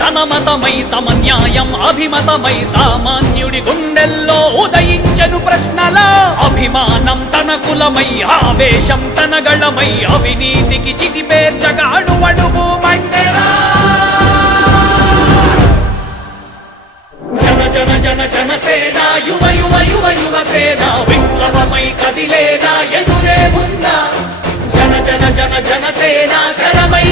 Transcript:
తన మతమై సమన్యాయం అభిమతమై సామాన్యుడి గుండెల్లో ఉదయించెను ప్రశ్నల అభిమానం తన కులమై ఆవేశం తన గళమై అవినీతికి చితిపేర్చగా అణువణువు మండెరా జన జన జన జనసేన యువ యువ యువ యువసేన విప్లవమై కదిలేనా ఎదురే ఉందా జన జన జన జనసేన శరమై